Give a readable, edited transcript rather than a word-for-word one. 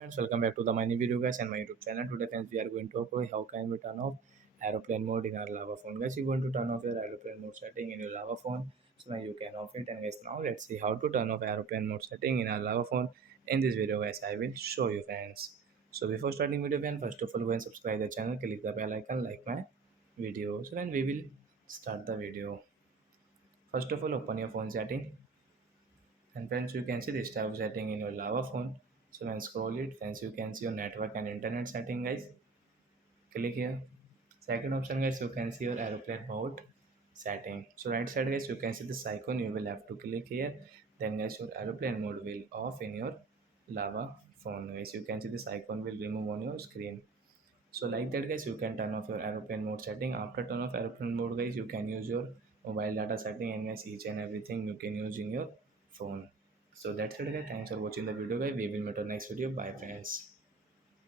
Friends, welcome back to the my new video guys and my YouTube channel. Today friends we are going to talk about how can we turn off aeroplane mode in our lava phone. Guys, you're going to turn off your aeroplane mode setting in your lava phone. So now you can off it, and guys now let's see how to turn off aeroplane mode setting in our lava phone. In this video guys I will show you friends. So before starting video friends, first of all go and subscribe the channel, click the bell icon, like my video. So then we will start the video. First of all open your phone setting, and friends you can see this type of setting in your lava phone. So when scroll it friends, you can see your network and internet setting guys. Click here. Second option guys, you can see your aeroplane mode setting. So right side guys, you can see this icon, you will have to click here. Then guys your aeroplane mode will off in your lava phone guys. You can see this icon will remove on your screen. So like that guys, you can turn off your aeroplane mode setting. After turn off aeroplane mode guys, you can use your mobile data setting, and guys each and everything you can use in your phone. So that's it guys, thanks for watching the video guys. We will meet on next video. Bye friends.